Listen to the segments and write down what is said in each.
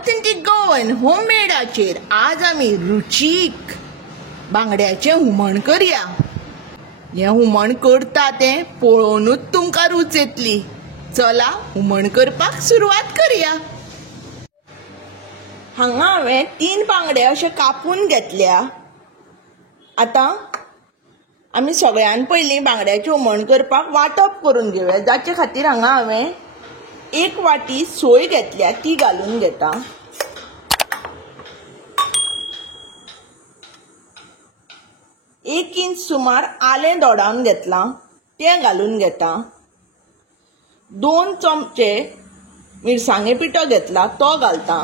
ऑथेंटिक गोवन होममेडाचेर आज आमी रुचीक बांगड्याचें हुमण करया। हें हुमण करता तें पळोवनूच तुमकां रूच येतली। चला हुमण करपाक सुरवात करया। हांगा हांवें 3 बांगडे अशे कापून घेतल्या। आतां आमी सगळ्यान पयलीं बांगड्याचें हुमण करपाक वांटप करून घेवया। जाचे खातीर हांगा हांवें 1 वाटी सोय घेतल्या, ती घालून घेता। एक इंच सुमार आलें दोडावन घेतलां, तें घालून घेता। 2 चमचे मिरसांगे पिठो घेतला, तो घालता।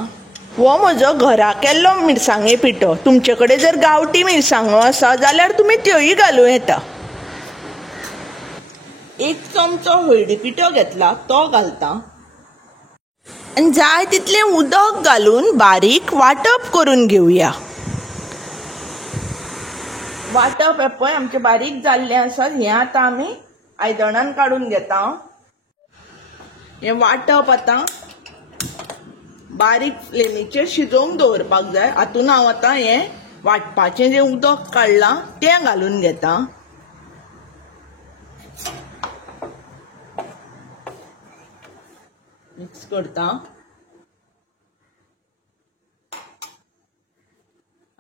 हो म्हजो घरा केल्लो मिरसांगे पिठो। तुमचे कडेन जर गांवठी मिरसांगो आसा जाल्यार तुमी त्योय घालूं येता। 1 चमचो हळदी पिठो घेतला, तो घालता आनी जाय तितलें उदक घालून बारीक वांटप करून घेवया। वांटप हें पळय आमचें बारीक जाल्लें आसा। हें आतां आमी आयदनान काडून घेता। हें वांटप आतां बारीक फ्लेमीचेर शिजोवंक दवरपाक जाय। हातून हांव आतां हें वांटपाचें जें उदक काडलां तें घालून घेता। मिक्स करता।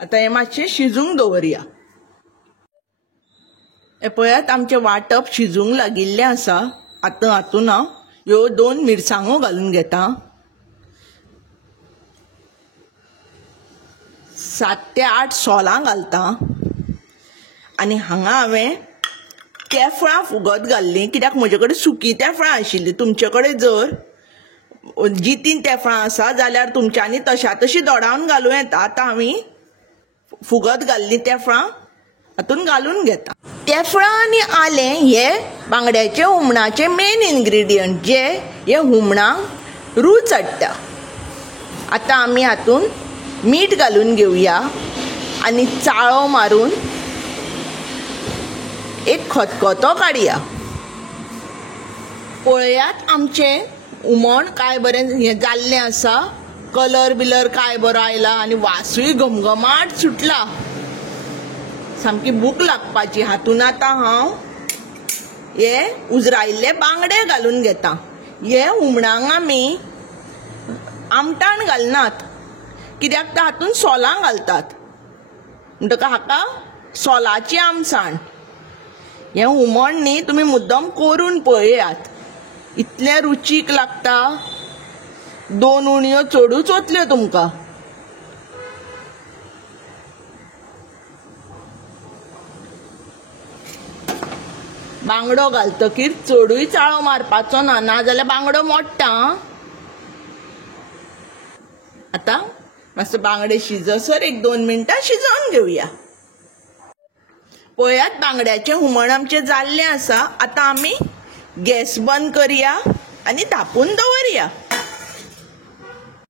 आतां हें मातशें शिजूंक दवरया। हें पळयात आमचें वांटप शिजूंक लागिल्लें आसा। आतां हातून हांव ह्यो 2 मिरसांगो घालून घेता। 7 ते 8 सोलां घालता आनी हांगा हांवें तेफळां फुगत घाल्लीं, कित्याक म्हजे कडेन सुकी तेफळां आशिल्लीं। तुमचे कडेन जर जितीं तेफळां आसा जाल्यार तुमच्यांनी तशा तशीं दोडावन घालूं येता। आतां आमी फुगत घाल्लीं तेफळां हातून घालून घेता। तेफळां आनी आलें हे बांगड्याचे हुमणाचे मेन इन्ग्रेडियंट, जे हे हुमणाक रूच हाडटा। आतां आमी हातून मीठ घालून घेवया आनी चाळो मारून एक खतखतो काडया। पळयात आमचें हुमण काय बरें हें जाल्लें आसा। कलर बिलर काय बरो आयला आनी वासूय घमघमाट सुटला। सामकी भूक लागपाची। हातून आतां हांव हे उजरायिल्ले बांगडे घालून घेता। हे हुमणाक आमी आमटाण घालनात, कित्याक तर हातून सोलां घालतात, म्हणटका हाका सोलाची आमसाण। हें हुमण न्ही तुमी मुद्दम करून पळयात, इतलें रुचीक लागता। 2 उणयो चडूच वतल्यो तुमकां। बांगडो घालतकीर चडूय चाळो मारपाचो ना, नाजाल्यार बांगडो मोडटा। आतां मातसो बांगडे शिजसर 1-2 मिनटां शिजोवन घेवया। पळयात बांगड्याचें हुमण आमचें जाल्लें आसा। आतां आमी गॅस बंद करया आनी धापून दवरया।